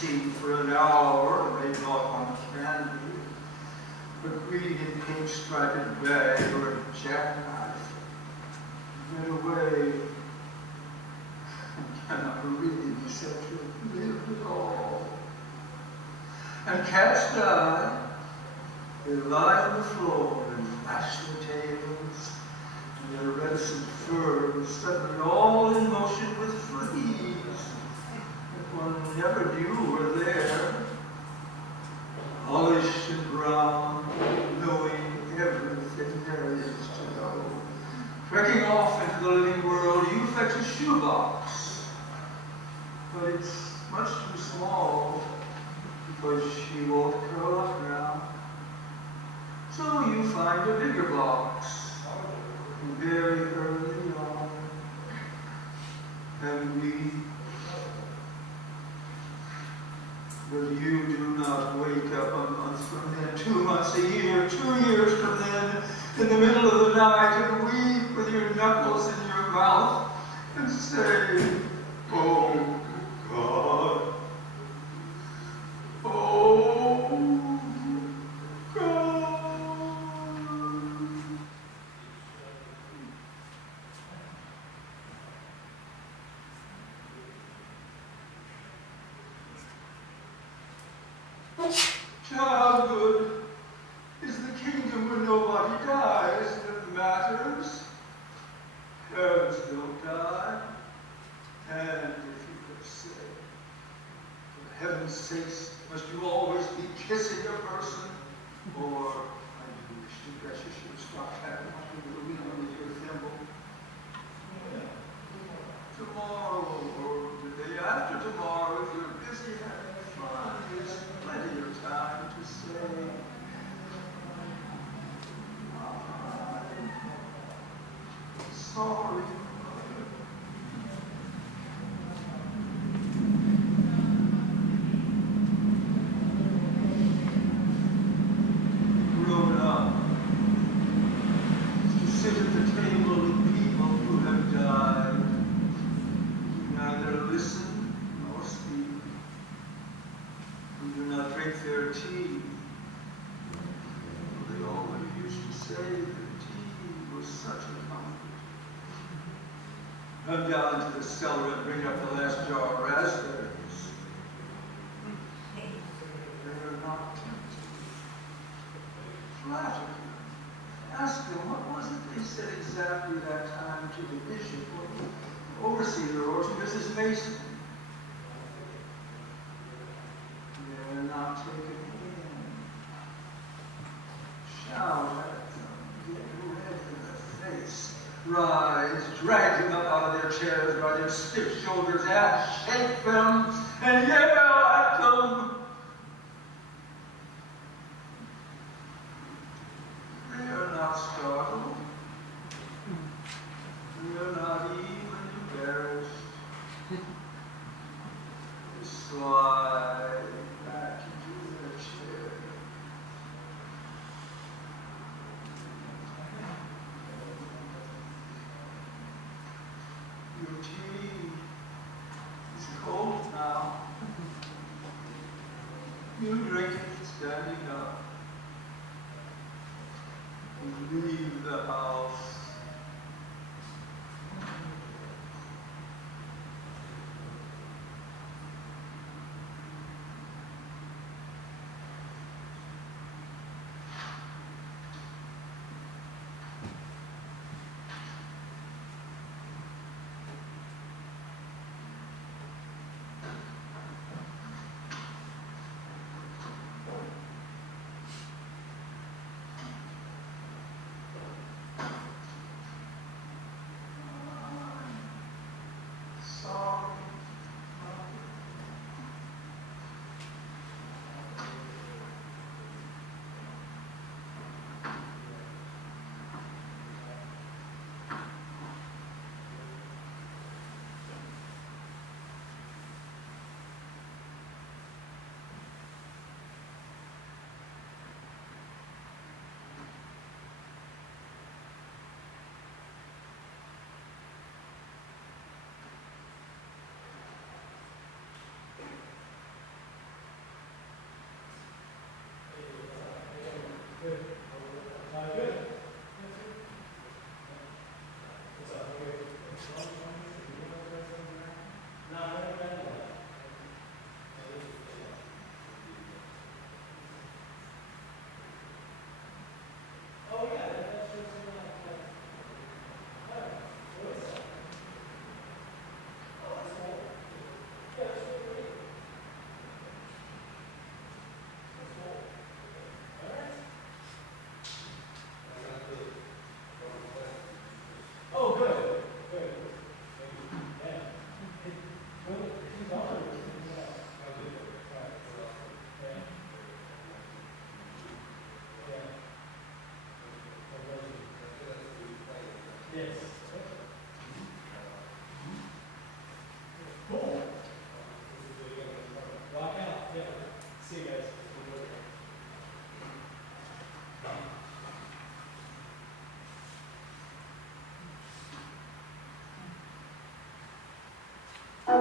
seat for an hour, and they bought one candy, a green and pink striped bag, or a jackknife. Went away. I cannot really be said to have lived at all. And cats die. They lie on the floor and lash their tails, and their reticent fur is suddenly all in motion with fleas that one never knew were there, polished and brown, knowing everything there is to know. Trekking off into the living world, you fetch a shoebox, but it's much too small because she won't curl up now. So you find a bigger box, very early on, and we, but you do not wake up a month from then, 2 months, a year, 2 years from then, in the middle of the night, and weep with your knuckles in your mouth, and say, oh God, oh God. Childhood is the kingdom where nobody dies that matters. Parents don't die. And if you could say, for heaven's sakes, must you always be kissing a person? Or, I do wish to guess you should stop having to wheel with your thimble. Tomorrow, or the day after tomorrow, if you're busy having fun, there's plenty of time to say, I'm sorry. Grown up, to sit at the table with people who have died, who neither listen nor speak, who do not drink their tea. They always used to say that tea was such a comfort. Run down into the cellar and bring up the last jar of raspberries. They are not tempted. Flatter them. Ask them what was it they said exactly that time to the bishop or the overseer or to Mrs. Mason. They are not taken in. Shout at them, get red in the face, rise, drag them up out of their chairs by their stiff shoulders, and shake them and yell at them. They are not startled. They are not even embarrassed. They slide back into their chair. Your tea is cold now. You drink it standing up. You leave the house. Hey,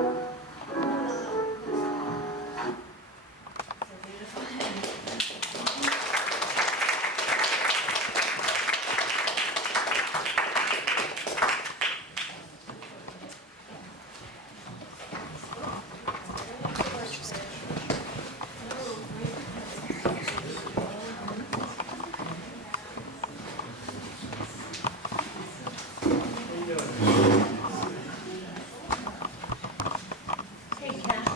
Kat.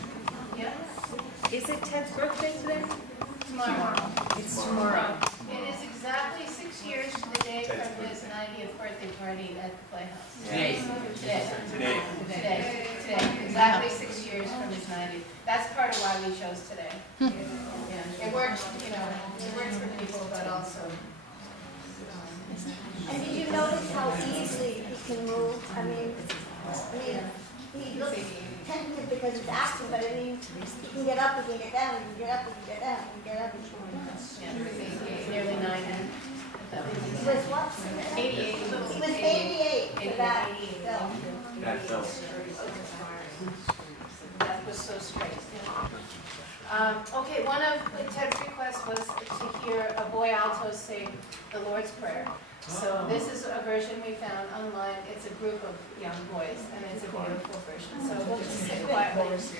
Is it Ted's birthday today? Tomorrow. It's tomorrow. It is exactly 6 years to the day from his 90th birthday party at the Playhouse. Today. Today. Exactly 6 years from his 90th. That's part of why we chose today. Yeah. It works, it works for people, but also. And did you notice how easily he can move? I mean, he looks tentative because he's acting, but I mean, he can get up, he can get down, he can get up, he can get down, he can get up, he can get down. Yeah, nearly 90. He was what? 88. He was 88 for that film. That film. That was so straight. Okay, one of Ted's requests was to hear a boy alto sing the Lord's Prayer. So this is a version we found online. It's a group of young boys, and it's a beautiful version. So we'll just sit quietly and listen.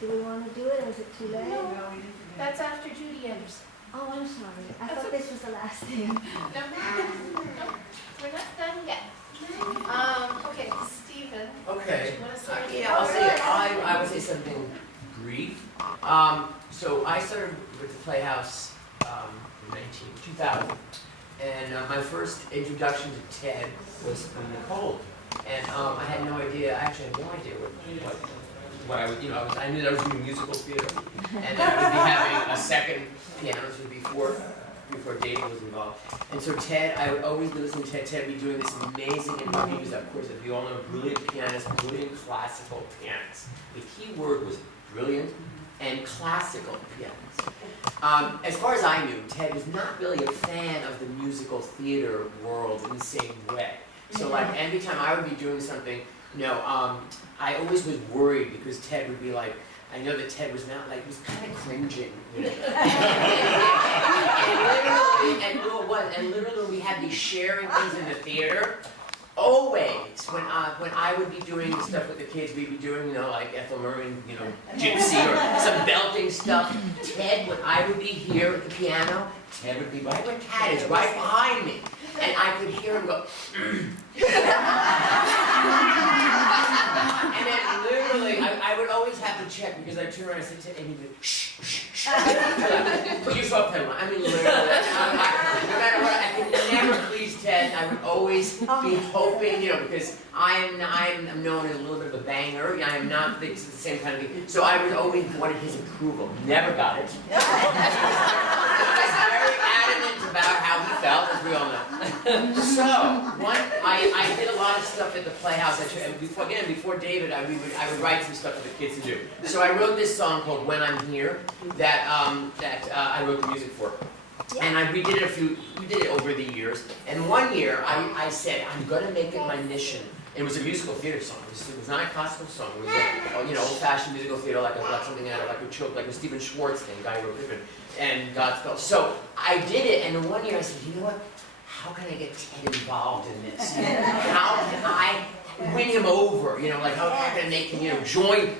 Do we want to do it, or is it too late? No, that's after Judy Anderson. Oh, I'm sorry. I thought this was the last thing. No, we're not done yet. Okay, Stephen. Okay. You wanna say? Yeah, I'll say, I would say something brief. So I started with the Playhouse in 2000. And my first introduction to Ted was from Nicole. And I had no idea, I actually had no idea what I would, you know, I knew that I was doing musical theater. And that I would be having a second piano, so before David was involved. And so Ted, I would always be listening to Ted. Ted would be doing this amazing, and he was, of course, as we all know, brilliant pianist, brilliant classical pianist. The key word was brilliant and classical pianist. As far as I knew, Ted was not really a fan of the musical theater world in the same way. So like every time I would be doing something, you know, I always was worried because Ted would be like, I know that Ted was not like, he was kind of cringing, you know. and literally we had these sharing things in the theater. Always, when I would be doing stuff with the kids, we'd be doing, you know, like Ethel Merman, you know, Gypsy or some belting stuff. Ted, when I would be here at the piano, Ted would be right where Cat is, right behind me. And I could hear him go, and then literally, I would always have to check because I'd turn around and say, Ted, and he'd be, shh, shh, shh. Put your soft pedal on. I mean, literally, no matter what, I could never please Ted. I would always be hoping, you know, because I'm known as a little bit of a banger. I am not the same kind of thing. So I would always wanted his approval. Never got it. He was very adamant about how he felt, as we all know. So, I did a lot of stuff at the Playhouse. Before David, I would write some stuff for the kids to do. So I wrote this song called "When I'm Here" that I wrote the music for. And we did it over the years. And one year, I said, I'm going to make it my mission. It was a musical theater song. It was not a classical song. It was a, you know, old-fashioned musical theater, like something out of like a Stephen Schwartz thing, guy who wrote Pippin, and Godspell. So I did it, and then one year I said, you know what? How can I get Ted involved in this? How can I win him over? You know, like how can I make him, you know, join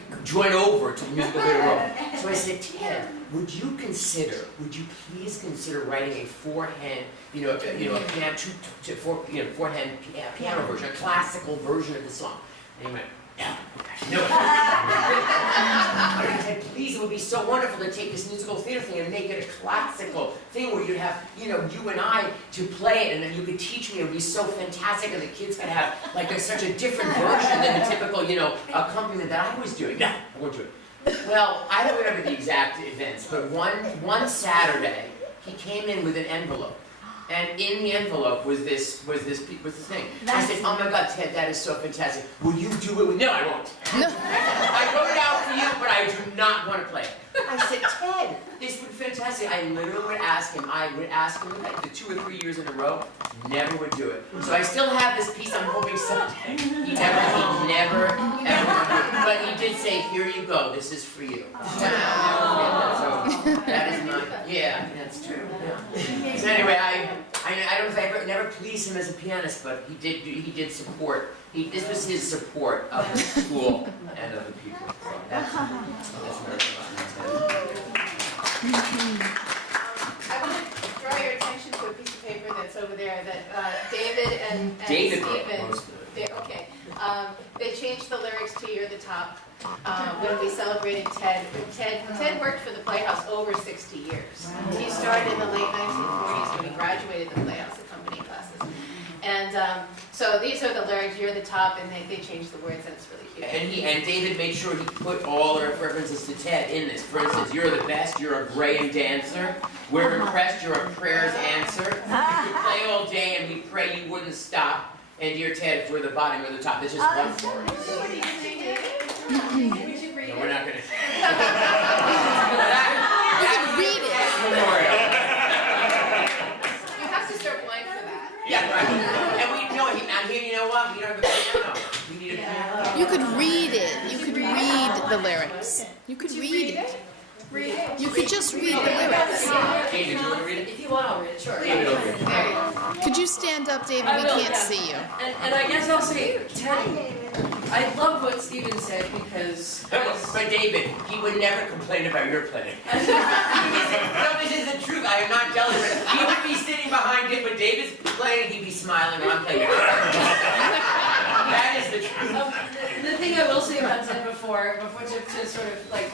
over to the musical theater world? So I said, Ted, would you please consider writing a four-hand, four-hand piano version, a classical version of the song? And he went, no. I said, please, it would be so wonderful to take this musical theater thing and make it a classical thing where you have, you know, you and I to play it, and then you could teach me. It would be so fantastic, and the kids could have like such a different version than the typical, you know, accompaniment that I was doing. No, I won't do it. Well, I don't remember the exact events, but one Saturday, he came in with an envelope. And in the envelope was this thing. I said, oh my God, Ted, that is so fantastic. Will you do it with, no, I won't. I wrote it out for you, but I do not want to play it. I said, Ted, this would be fantastic. I literally would ask him like the 2 or 3 years in a row, never would do it. So I still have this piece I'm hoping someday. He never, ever, but he did say, here you go, this is for you. So that is my, yeah, that's true. Yeah. So anyway, I don't know if I ever never pleased him as a pianist, but he did support. This was his support of the school and of the people. So that's very I want to draw your attention to a piece of paper that's over there that David and David Stephen. most of it. Okay. They changed the lyrics to "You're the Top" when we celebrated Ted. Ted worked for the Playhouse over 60 years. He started in the late 1940s when he graduated the Playhouse accompanying classes. And so these are the lyrics, "You're the top," and they changed the words, and it's really cute. And David made sure he put all the references to Ted in this. For instance, you're the best, you're a great dancer. We're impressed, you're a prayer's answer. You could play all day and we pray you wouldn't stop. And dear Ted, if we're the bottom or the top, it's just one for us. What do you think, David? We should read it. No, we're not going to. Read it. Memorial. You have to start blind for that. Yeah, right. And we know, and here, you know what? We don't have a piano. We need a piano. You could read it. You could read the lyrics. You could read it. Read it. You could just read the lyrics. David, do you want to read it? If you want, I'll read it, sure. David, over here. There you go. Could you stand up, David? I We will, can't yeah. see you. And I guess I'll say, Ted, I love what what Steven said because. But David, he would never complain about your playing. No, this is the truth. I am not jealous. He would be sitting behind it, but David's playing, he'd be smiling, and I'm playing. That is the truth. The thing I will say about Ted before to sort of like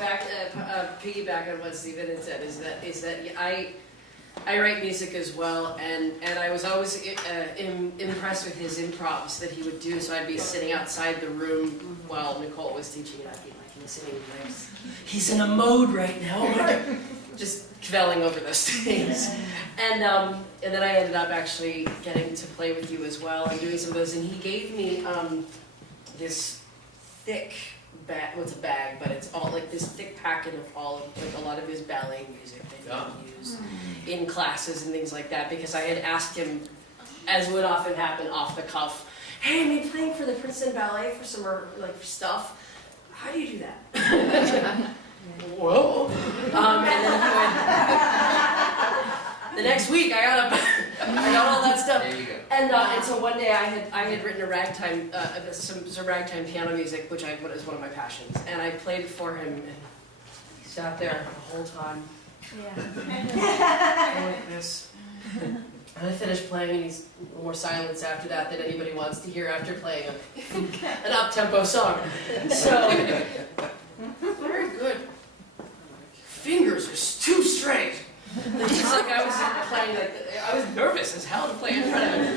piggyback on what Steven had said is that I write music as well, and I was always impressed with his improvs that he would do. So I'd be sitting outside the room while Nicole was teaching, and I'd be like listening like, he's in a mode right now, just kvelling over those things. And then I ended up actually getting to play with you as well and doing some of those. And he gave me this thick bag. Well, it's a bag, but it's all like this thick packet of all of like a lot of his ballet music that he would use in classes and things like that. Because I had asked him, as would often happen off the cuff, "Hey, I'm playing for the Princeton Ballet for some like stuff. How do you do that?" Whoa. And then he went, the next week I got all that stuff. There you go. And so one day I had written a ragtime, some ragtime piano music, which was one of my passions. And I played it for him, and he sat there the whole time. Yeah. Like this. And I finished playing, and he's more silence after that than anybody wants to hear after playing an up-tempo song. So, very good. Fingers are too straight. It's like I was playing, I was nervous as hell to play in front of him.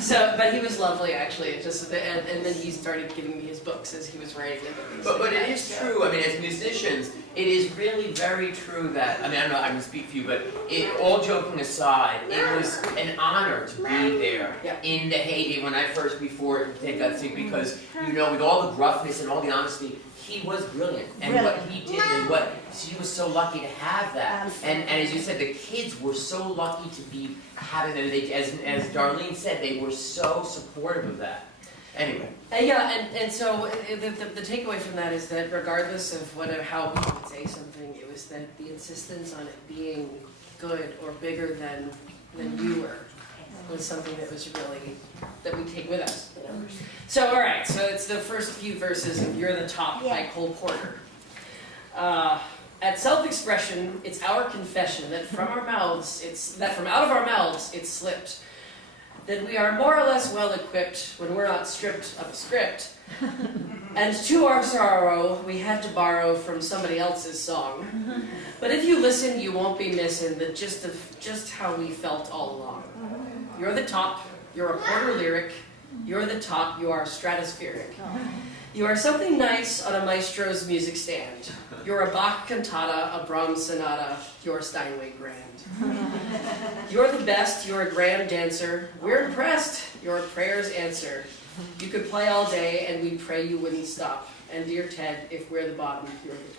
So, but he was lovely actually. It just and then he started giving me his books as he was writing them. But it is true. I mean, as musicians, it is really very true that I don't know. I can speak for you, but all joking aside, it was an honor to be there in the heyday when I first before they got sick because with all the gruffness and all the honesty. He was brilliant, and what he did, and what she was so lucky to have that. And as you said, the kids were so lucky to be having them. As Darlene said, they were so supportive of that. Anyway. And so the takeaway from that is that regardless of how we would say something, it was that the insistence on it being good or bigger than you were was something that was really, that we take with us, So, all right, so it's the first few verses of You're the Top by Cole Porter. At self-expression, it's our confession that from out of our mouths it's slipped. That we are more or less well-equipped when we're not stripped of a script. And to our sorrow, we had to borrow from somebody else's song. But if you listen, you won't be missing the gist of just how we felt all along. You're the top, you're a Porter lyric, you're the top, you are stratospheric. You are something nice on a maestro's music stand. You're a Bach cantata, a Brahms sonata, you're Steinway grand. You're the best, you're a grand dancer. We're impressed, your prayers answer. You could play all day and we pray you wouldn't stop. And dear Ted, if we're the bottom, you're the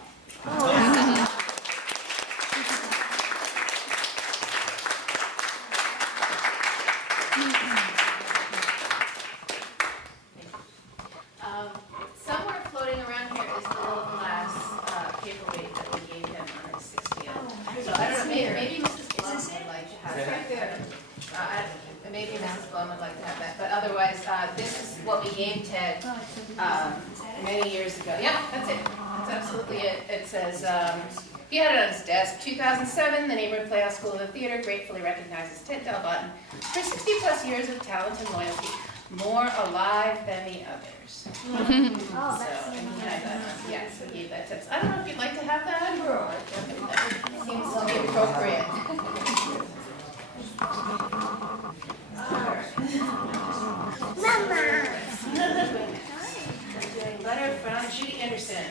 top. Somewhere floating around here is the little glass paperweight that we gave him on his 60th. So I don't know, maybe Mrs. Blum would like to have that. Maybe Mrs. Blum would like to have that. But otherwise, this is what we gave Ted many years ago. Yep, that's it. That's absolutely it. It says, he had it on his desk. 2007, the Neighborhood Playhouse School of the Theater gratefully recognizes Ted Dalbotten for 60 plus years of talent and loyalty. More alive than the others. And he had that. Yes, we gave that tips. I don't know if you'd like to have that, or that seems to be appropriate. Letter from Judy Anderson.